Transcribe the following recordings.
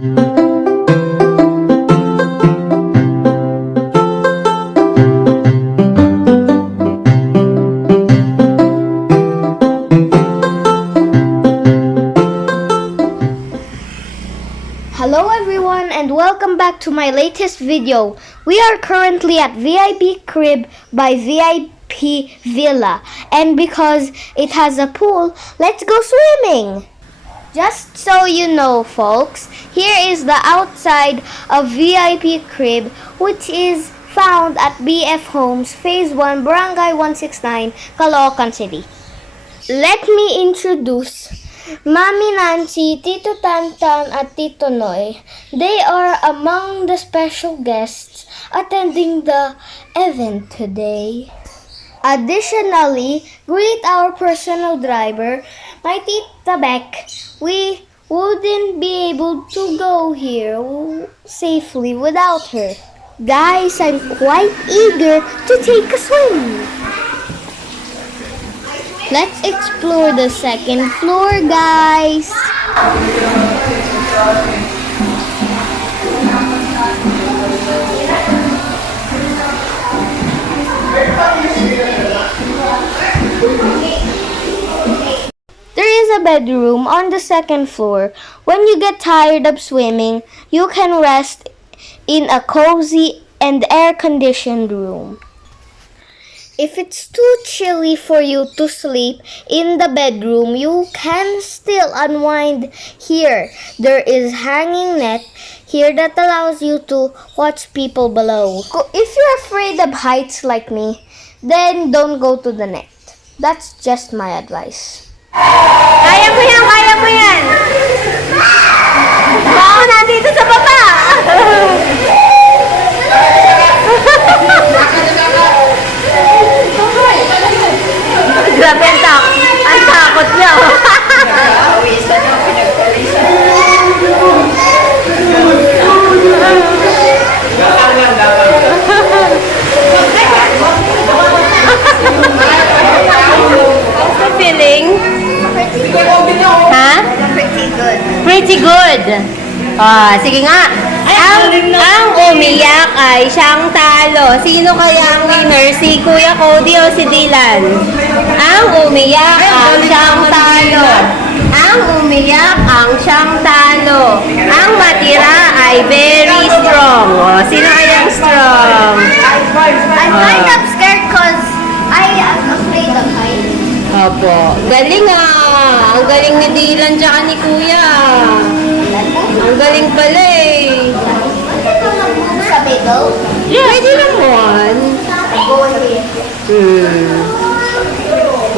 Hello everyone and welcome back to my latest video. We are currently at VIP Crib by VIP Villa, and because it has a pool, let's go swimming. Just so you know folks, here is the outside of VIP Crib, which is found at BF Homes Phase 1 Barangay 169, Caloocan City. Let me introduce Mami Nancy, Tito Tantan at Tito Noy. They are among the special guests attending the event today. Additionally, greet our personal driver, my Tita Beck. We wouldn't be able to go here safely without her. Guys, I'm quite eager to take a swim. Let's explore the second floor, guys. There is a bedroom on the second floor. When you get tired of swimming, you can rest in a cozy and air-conditioned room. If it's too chilly for you to sleep in the bedroom, you can still unwind here. There is hanging net here that allows you to watch people below. If you're afraid of heights like me, then don't go to the net. That's just my advice. Kaya mo yan! Kaya mo yan! Baka nandito sa baba! Grabe ang takot niya. How's the feeling? Ha? Pretty good. Pretty good. Sige nga. Ang umiyak ay siyang talo. Sino kaya ang winner? Si Kuya Cody o si Dylan? Ang umiyak ang siyang talo. Ang umiyak ang siyang talo. Ang matira ay very strong. Sino kaya ang strong? I'm kind of scared because I am afraid of heights. Opo. Galing ah. Ang galing ni Dylan tsaka ni Kuya. Ang galing pala eh. Sa middle? Yeah. Pwede naman.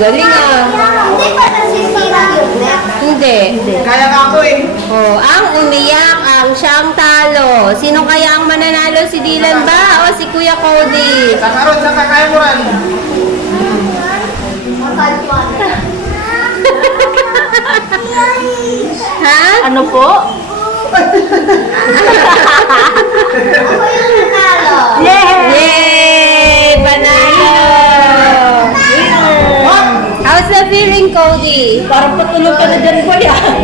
Galing ah. Hindi pa nasisira yung net? Hindi. Kaya nga ako eh. Ang umiyak ang siyang talo. Sino kaya ang mananalo? Si Dylan ba o si Kuya Cody? Kakarot na kakaya mo rin. Ha? Ano po? Yay! Panalo! How's the feeling, Cody? Parang patulog ka na dyan po yan.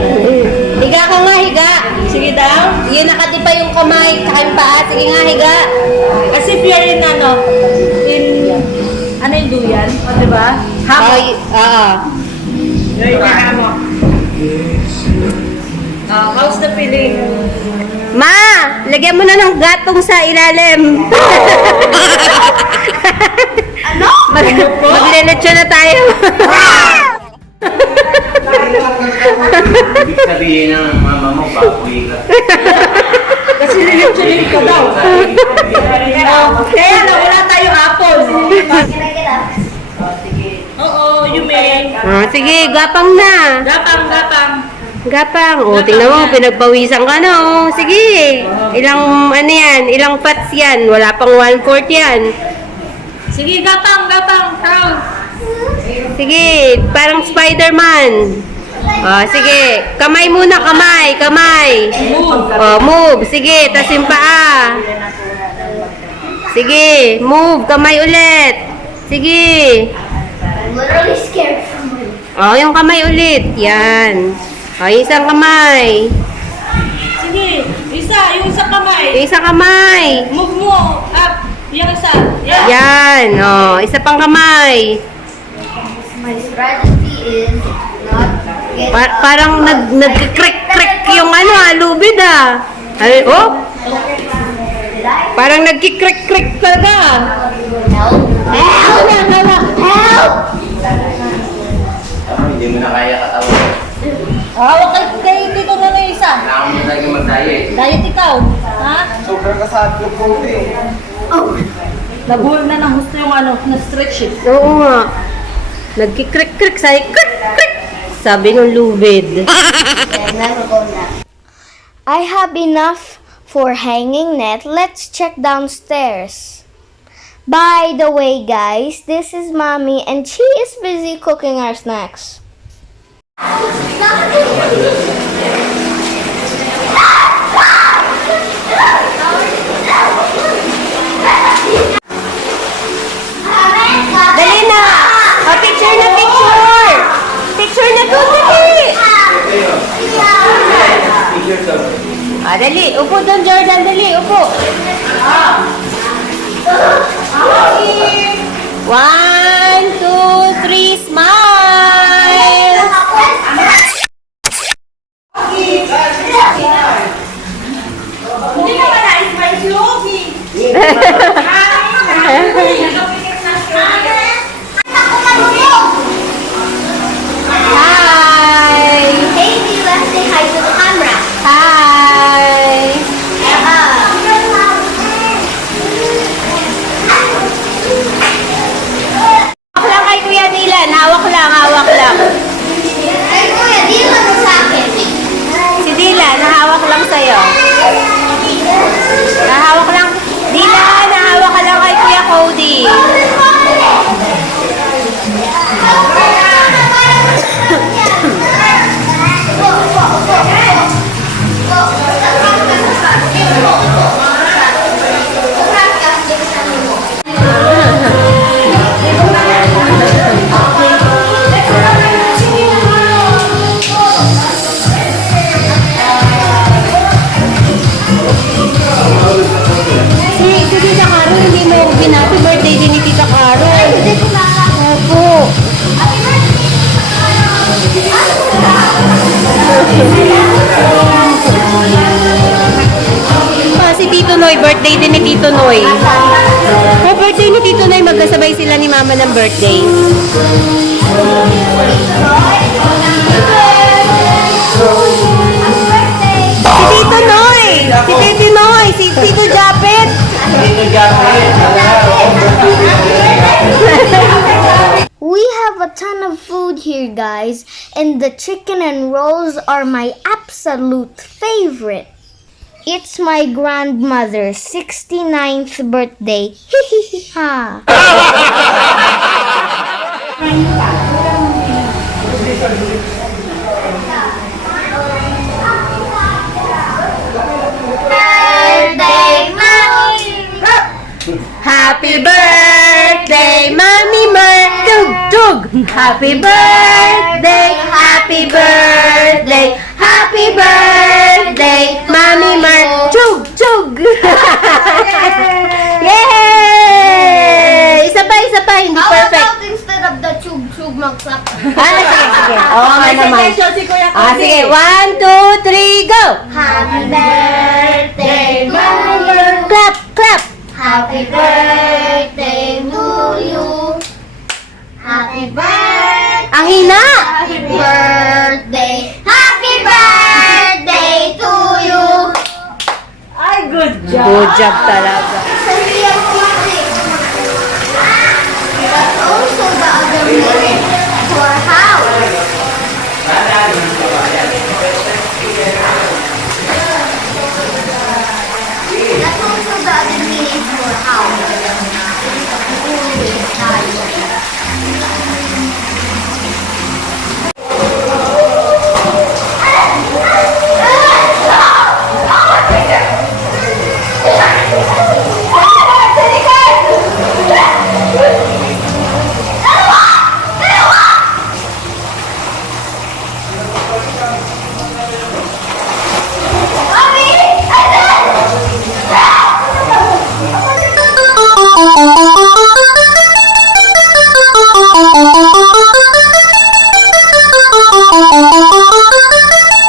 Higa ka nga, higa. Sige daw. Yun, nakatipa yung kamay, tsaka yung paa. Sige nga, higa. Kasi fear in ano yung duyan? O, diba? Hamo. Oo. Yung hamo. How's the feeling? Ma! Lagyan mo na ng gatong sa ilalim. Ano? Maglilitsyo na tayo. Sabihin ng mama mo, baboy ka. Kasi nilitsyo ka daw. Kaya na, wala tayong apple. Oo, you may. Sige, gapang na. Gapang. Gapang. Tingnan mo, pinagpawisan ka na. Sige. Ilang, ilang pats yan. Wala pang 1/4 yan. Sige, gapang. Proud. Sige, parang Spider-Man. Sige. Kamay muna, kamay. Move. Move. Sige, tas yung paa. Sige, move. Kamay ulit. Sige. I'm literally scared from you. Yung kamay ulit. Yan. Isang kamay. Sige. Isa, yung sa kamay. Isa kamay. Move mo. Up. Yung isa. Yan. Yan. Oh, isa pang kamay. My strategy is not get Parang nag-crack-crack yung lubid Ay, oh. Did I? Parang nagki-crack-crack talaga. Help! Help! Help! Hindi mo na kaya katawan. Hawak kay dito na yung isa. Kailangan mo na talaga mag-diet. Diet ikaw. Ha? Sobrang kasado ko eh. Nabuhol na ng gusto yung na-stretch it. Oo nga. Nagki-crack-crack crack-crack. Sabi ng lubid. Never go now. I have enough for hanging net. Let's check downstairs. By the way, guys, this is Mommy and she is busy cooking our snacks. Dali na! Picture na picture! Picture na doon, dali! Dali. Upo doon, Jordan. Dali, upo. 1, 2, 3, smile! Hindi naman na-smile si Logi. Hi! Baby, let's say hi to the camera. Hi! Hawak lang kay Kuya Dylan. Hawak lang. Ay, kuya, di lang sa akin. Si Dylan, nahawak lang sa'yo. Nahawak lang. Dylan, nahawak ka lang kay Kuya Cody. Si Tita Carol, hindi mo yung happy birthday din ni Tita Carol. Opo. Si Tito Noy, birthday din ni Tito Noy. Birthday ni Tito Noy, magkasabay sila ni Mama ng birthday. Si Tito Noy! Si Tito Noy! Si Tito Japet! We have a ton of food here, guys, and the chicken and rolls are my absolute favorite. It's my grandmother's 69th birthday. Ha. Birthday, mommy. Happy birthday, Mommy Mer! Tug, tug! Happy birthday, happy birthday, happy birthday, Mommy Mer! Tug, tug! Yay! Isa pa, hindi How perfect. about instead of the chug-chug, mag-clap? Sige. Oo nga naman. Si Kuya Sige, 1, 2, 3, go! Happy birthday to you. Clap, clap! Happy birthday to you. Happy birthday. Ang hina! Happy birthday. Happy birthday to you. Ay, good job. Good job talaga.